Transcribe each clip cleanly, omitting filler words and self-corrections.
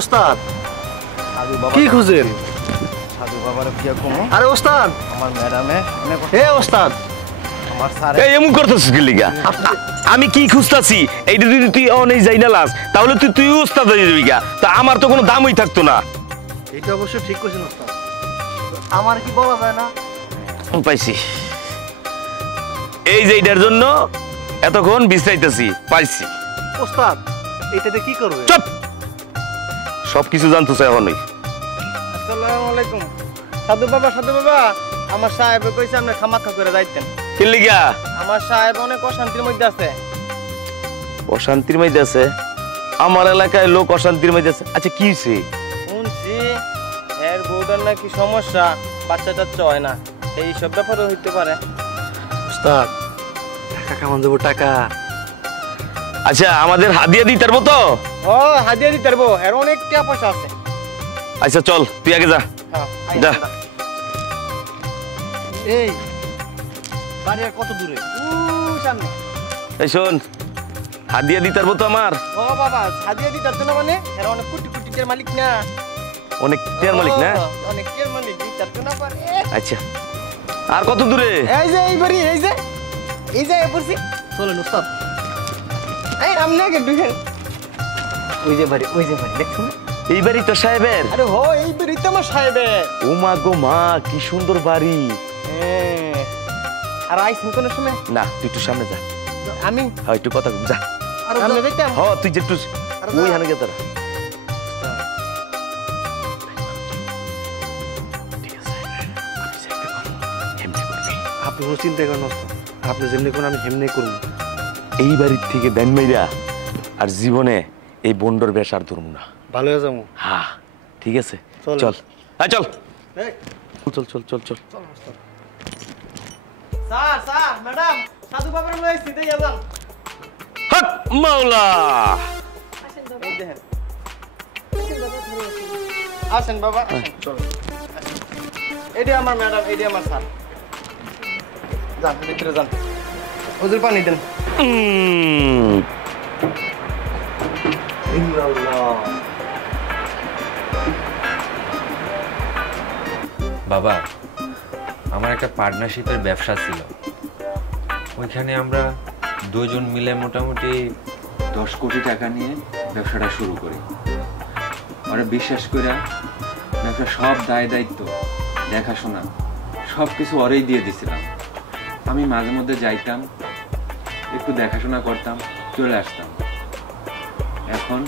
ওস্তাদ সাধু বাবা কি খুঁজেন? সাধু বাবার কি কমো? আরে ওস্তাদ, আমার ম্যাডামে হে ওস্তাদ, আমার স্যার এই এমন করতেছিস কি লিগা? আমি কি খুঁজতাছি এইটা যদি তুই অনেক যাই না লাস তাহলে তুই উস্তাদ হয়ে যাবি গা, তা আমার তো কোনো দামই থাকতো না। এটা অবশ্য ঠিক কইছেন ওস্তাদ, আমার কি বলা যায় না? পাইছি, এই যে এইটার জন্য এতক্ষণ বিশ্রাইতেছি, পাইছি। ওস্তাদ এইটাতে কি করবে? চুপ, সবকিছু জানতো চাই এখনই। আসসালামু আলাইকুম। সাধু বাবা আমার সাহেব কইছে আপনি খামাখা করে যাইতেন। কি লিগা? আমার সাহেব অনেক অশান্তির মধ্যে আছে। অশান্তির মধ্যে আছে? আমার এলাকায় লোক অশান্তির মধ্যে আছে? আচ্ছা কি হয়েছে? শুনছি এর বউটার নাকি সমস্যা, বাচ্চা টাচ্চা হয় না, এই সব ব্যাপারও হইতে পারে। ওস্তাদ টাকা কেমন দেবো? টাকা আচ্ছা আমাদের হাদিয়া দিতে পারবো তো? ও হাদিয়া দিতে পারবো, এর অনেক টাকা পয়সা আছে। আচ্ছা চল তুই আগে যা। হ্যাঁ যা। এই বাড়ি আর কত দূরে? সামনে। এই শোন, হাদিয়া দিতে পারবো তো আমার? ও বাবা হাদিয়া দিতে পারতো না মানে? এর অনেক কোটি কোটি টাকার মালিক না? অনেক টিয়ার মালিক না? অনেক টাকার মালিক, দিতে পারতো না পারে। আচ্ছা আর কত দূরে? এই যে এই বাড়ি, এই যে পড়ছি। চলেন ওস্তাদ। এই আমনে আগে ঢুকেন। ওই যে বাড়ি দেখছো না? এই বাড়ি তো সাহেবের? আরে হো এই বাড়ি তো আমার সাহেবের। ও মা গো মা, কি সুন্দর বাড়ি। আর আইসিন কোন সময়? না তুই একটু সামনে যা, আমি হ্যাঁ একটু কথা বল, যা। আর সামনে যাইতাম। হ তুই যে একটু ওই হানে গে তারা। আপনি কোনো চিন্তা করেন না ওস্তাদ, আপনি যেমনি কোন আমি হেমনি করবো। এই বাড়ির থেকে দেন মাইরা আর জীবনে এই বন্ডর বেশ আর ধরবো না। ভালো হয়ে যাবো। হ্যাঁ ঠিক আছে, চল। চল হ্যাঁ চল এই, চল চল চল চল। স্যার ম্যাডাম সাধু বাবার লইছি দেই যান। হক মাওলা। এই দেখেন। আসেন বাবা আসেন। চল। এইটা আমার ম্যাডাম, এইটা আমার স্যার। যান ভিতরে যান, ওদের পানি দেন। বাবা আমার একটা পার্টনারশিপের ব্যবসা ছিল, ওইখানে আমরা দুজন মিলে মোটামুটি 10 কোটি টাকা নিয়ে ব্যবসাটা শুরু করি। ওরা বিশ্বাস করে ব্যবসা সব দায় দায়িত্ব দেখাশোনা সব কিছু ওরেই দিয়ে দিছিলাম। আমি মাঝে মধ্যে যাইতাম, একটু দেখাশোনা করতাম, চলে আসতাম। এখন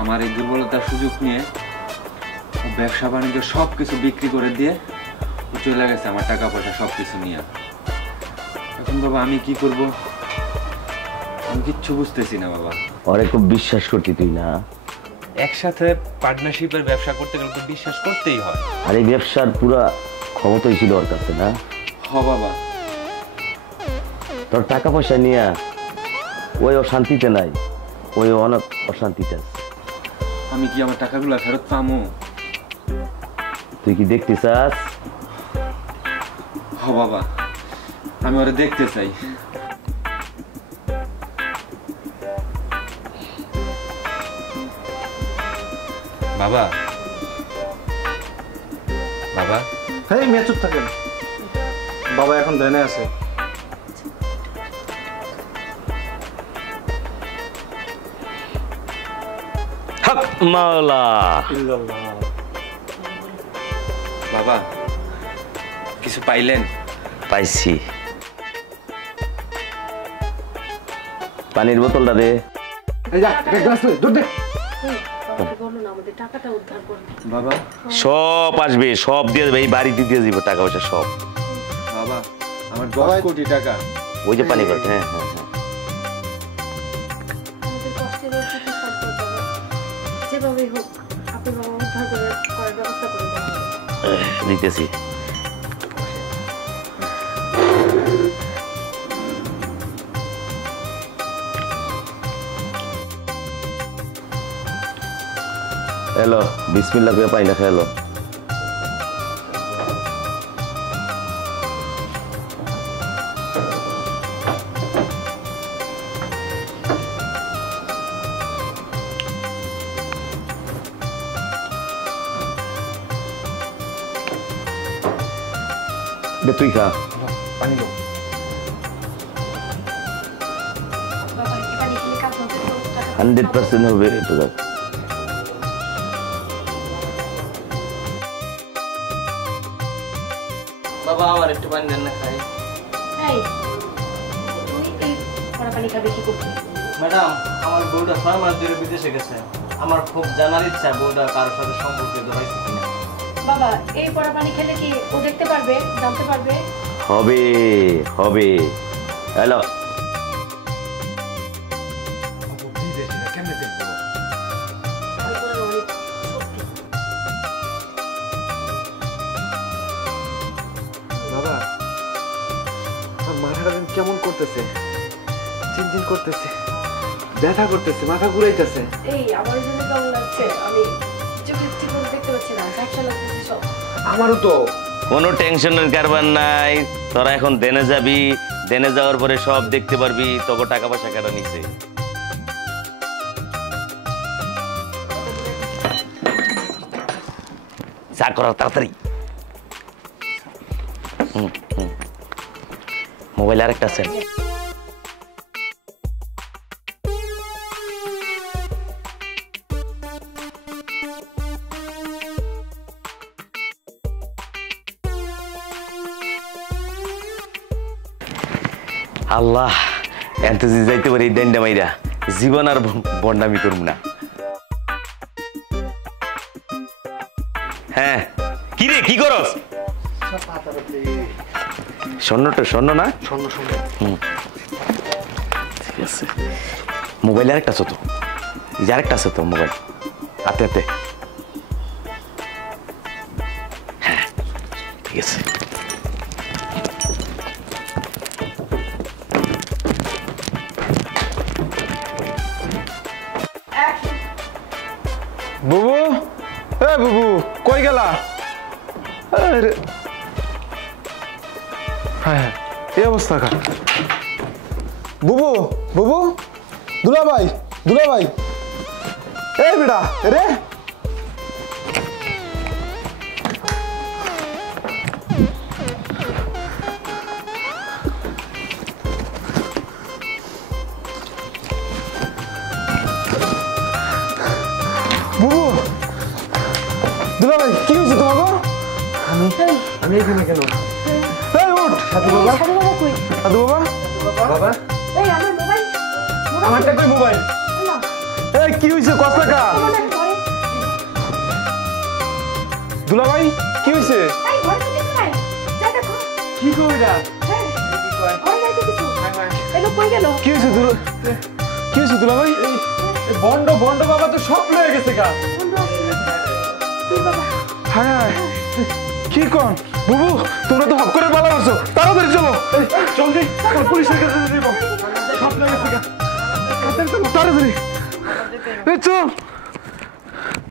আমার এই দুর্বলতার সুযোগ নিয়ে ব্যবসা বাণিজ্য সব কিছু বিক্রি করে দিয়ে চলে গেছে আমার টাকা পয়সা সব কিছু নিয়ে। এখন বাবা আমি কি করব, আমি কিচ্ছু বুঝতেছি না বাবা। ওরে খুব বিশ্বাস করতি তুই না? একসাথে পার্টনারশিপের ব্যবসা করতে গেলে তো বিশ্বাস করতেই হয়। আর এই ব্যবসার পুরা ক্ষমতাই ছিল ওর কাছে না? হ বাবা। তোর টাকা পয়সা নিয়ে ওই অশান্তিতে নাই, ওই অনেক অশান্তিতে আছে। আমি কি আমার টাকাগুলো ফেরত পামু? তুই কি দেখতে চাস? হ বাবা, আমি ওরে দেখতে চাই। বাবা বাবা হ্যাঁ মেয়ে চুপ থাকেন। বাবা এখন ধ্যানে আছে। হক মাওলা। বাবা কিছু পাইলেন? পাইছি। পানির বোতলটা দে। এই যা, একটা গ্লাস দে, দুধ দে। বাবা সব আসবে, সব দিয়ে দেবে, এই বাড়িতে দিয়ে দিব টাকা পয়সা সব। বাবা আমার 10 কোটি টাকা। ওই যে পানি ভরতে। হ্যাঁ হ্যাঁ হ্যাঁ। যেভাবেই হোক আপনি বাবা উদ্ধার করে করার ব্যবস্থা করে দেন। দিতেছি। হ্যালো, বিসমিল্লাহ করে পাইনা খেলো। দে তুই খা। পানি দাও। বাবা এবার এখানে কাজ হবে তো টাকা 100% হবে এটা। বাবা আমার একটু পানি দেন না খাই। এই তুই এই পড়া পানি খাবে কি করছিস? ম্যাডাম আমার বউটা 6 মাস ধরে বিদেশে গেছে, আমার খুব জানার ইচ্ছা বউটা কারোর সাথে সম্পর্ক জড়াইছে কিনা। বাবা এই পড়া পানি খেলে কি ও দেখতে পারবে, জানতে পারবে? হবে হবে। হ্যালো বাবা আমার মাথাটা যেন কেমন করতেছে, চিনচিন করতেছে, ব্যথা করতেছে, মাথা ঘুরাইতেছে। এই আমার জন্য কেমন লাগছে? আমি চোখে ঠিক করে দেখতে পাচ্ছি না, ঝাপসা লাগতেছে সব। আমারও তো। কোনো টেনশনের কারবার নাই, তোরা এখন দেনে যাবি, দেনে যাওয়ার পরে সব দেখতে পারবি তোকে টাকা পয়সা কাটা নিছে। যা করার তাড়াতাড়ি। মোবাইল আরেকটা আছে। আল্লাহ এত যে যাইতে পারি ডেন্ডা মাইরা জীবন আর বন্ডামি করব না। হ্যাঁ কি রে কি করস? স্বর্ণটা স্বর্ণ না? স্বর্ণ স্বর্ণ। ঠিক আছে। মোবাইল আরেকটা আছে তো, আরেকটা আছে তো মোবাইল হাতে হাতে। হ্যাঁ ঠিক আছে। বুবু, এ বুবু কই গেলা? আরে হ্যাঁ হ্যাঁ এই অবস্থা কা। বুবু বুবু, দুলাভাই দুলাভাই, এই বেটা রে। বুবু, দুলাভাই কি হয়েছে তোমার? আমি এখানে কেন? এই উঠ সাধু বাবা। সাধু বাবা কই? সাধু বাবা, বাবা এই আমার মোবাইল, আমারটা কই মোবাইল? না এই কি হয়েছে কষ্ট কা? তোমার না ঘরে, দুলাভাই কি হয়েছে? এই ঘরে তো কিছু নাই, যা দেখো। কি কইরা? হ্যাঁ ঘরে নাই তো কিছু। এই লোক কই গেল? কি হয়েছে কি হয়েছে দুলাভাই? বন্ড বন্ড বাবা তো সব লয়ে গেছে গা। বন্ধু আসছে। তুই বাবা হায় হায় কি কোন? বুবু তোমরা তো হক করে পালা মারছো, তাড়াতাড়ি চলো। জলদি পুলিশের কাছে দিব, সব লয়ে গেছে গা। তাড়াতাড়ি এই চল।